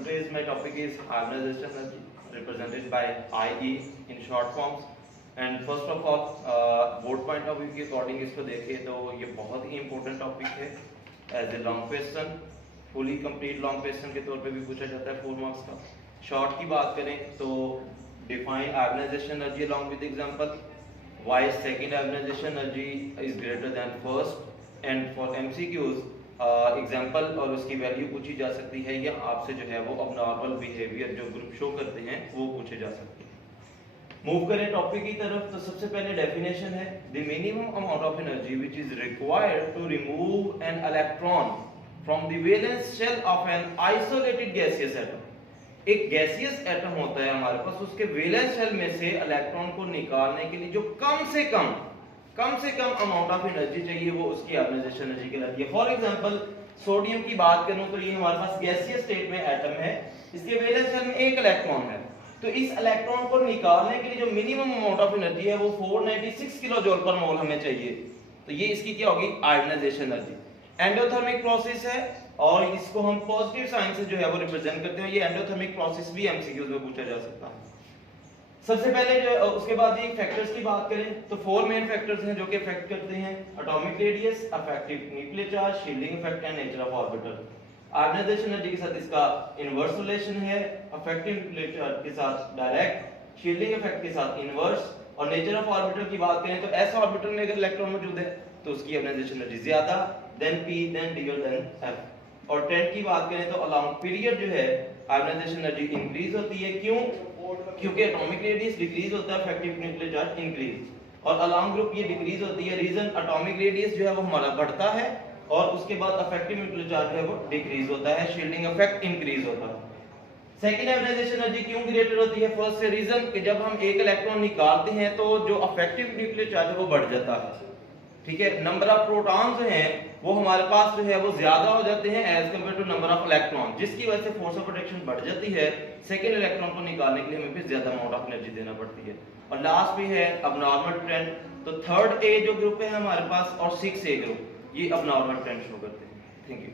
today's my topic is ionization energy, represented by IE in short forms. And first of all, board point of view के according इसको देखें तो ये बहुत ही इंपॉर्टेंट टॉपिक है. As a long question, fully complete long question के तौर पे भी पूछा जाता है 4 मार्क्स का. शॉर्ट की बात करें तो define ionization energy along with example. Why second ionization energy is greater than first. And for MCQs example और उसकी वैल्यू पूछी जा सकती है या आपसे जो है वो अबनॉर्मल बिहेवियर जो ग्रुप शो करते हैं वो पूछे जा सकते हैं. मूव करें टॉपिक की तरफ तो सबसे पहले डेफिनेशन है the minimum amount of energy which is required to remove an electron from the valence shell of an isolated gaseous atom. एक गैसियस एटम होता है हमारे पास, उसके वैलेंस शेल में से इलेक्ट्रॉन को निकालने के लिए जो कम से कम अमाउंट ऑफ एनर्जी चाहिए वो उसकी आयोनाइजेशन एनर्जी कहलाती है. फॉर एग्जांपल सोडियम की बात करूं तो ये हमारे पास गैसियस स्टेट में एटम है, इसके वैलेंस शेल में एक इलेक्ट्रॉन है. तो इस इलेक्ट्रॉन को निकालने के लिए जो मिनिमम अमाउंट ऑफ एनर्जी है वो 496 किलो जूल पर मोल हमें चाहिए. तो ये इसकी क्या होगी? Ionisation energy. एंडोथर्मिक प्रोसेस है और इसको हम पॉजिटिव साइन से जो है वो रिप्रेजेंट करते हैं. ये एंडोथर्मिक प्रोसेस भी एमसीक्यूज में पूछा जा सकता है. सबसे पहले जो उसके बाद ये फैक्टर्स की बात करें तो 4 मेन फैक्टर्स हैं जो कि अफेक्ट करते हैं. Atomic radius, effective nuclear charge, shielding effect and nature of orbital. Ionization energy के साथ इसका इनवर्स रिलेशन है, अफेक्टिव न्यूक्लियर चार्ज के साथ डायरेक्ट, शील्डिंग इफेक्ट के साथ इनवर्स. और नेचर ऑफ ऑर्बिटल की बात करें तो ऐसा ऑर्बिटल में अगर इलेक्ट्रॉन मौजूद है तो उसकी आयोनाइजेशन एनर्जी ज्यादा, देन p, देन d और देन f. और ट्रेंड की बात करें तो अलोंग पीरियड जो है आयोनाइजेशन एनर्जी इंक्रीज होती है. क्यों? क्योंकि एटॉमिक रेडियस डिक्रीज होता है, इफेक्टिव न्यूक्लियर चार्ज इंक्रीज. और अलोंग ग्रुप ये डिक्रीज होती है. रीजन एटॉमिक रेडियस जो है वो हमारा बढ़ता है और उसके बाद अफेक्टिव न्यूक्लियर चार्ज है वो डिक्रीज होता है, शील्डिंग इफेक्ट इंक्रीज होता है. सेकंड आयोनाइजेशन एनर्जी क्यों ग्रेटर होती है? फर्स्ट से रीजन कि जब हम एक इलेक्ट्रॉन निकालते हैं तो जो अफेक्टिव न्यूक्लियर चार्ज है वो बढ़ जाता है. ठीक है, नंबर ऑफ प्रोटॉन्स हैं वो हमारे पास जो है वो ज्यादा हो जाते हैं as compare to number of electron, जिसकी वजह से फोर्स ऑफ अट्रैक्शन बढ़ जाती है. सेकंड इलेक्ट्रॉन को निकालने के लिए हमें फिर ज्यादा अमाउंट ऑफ एनर्जी देना पड़ती है. और लास्ट पे है अबनॉर्मल ट्रेंड. तो थर्ड ए जो ग्रुप है हमारे पास और 6 ए ग्रुप ये अबनॉर्मल ट्रेंड शो करते हैं. Thank you.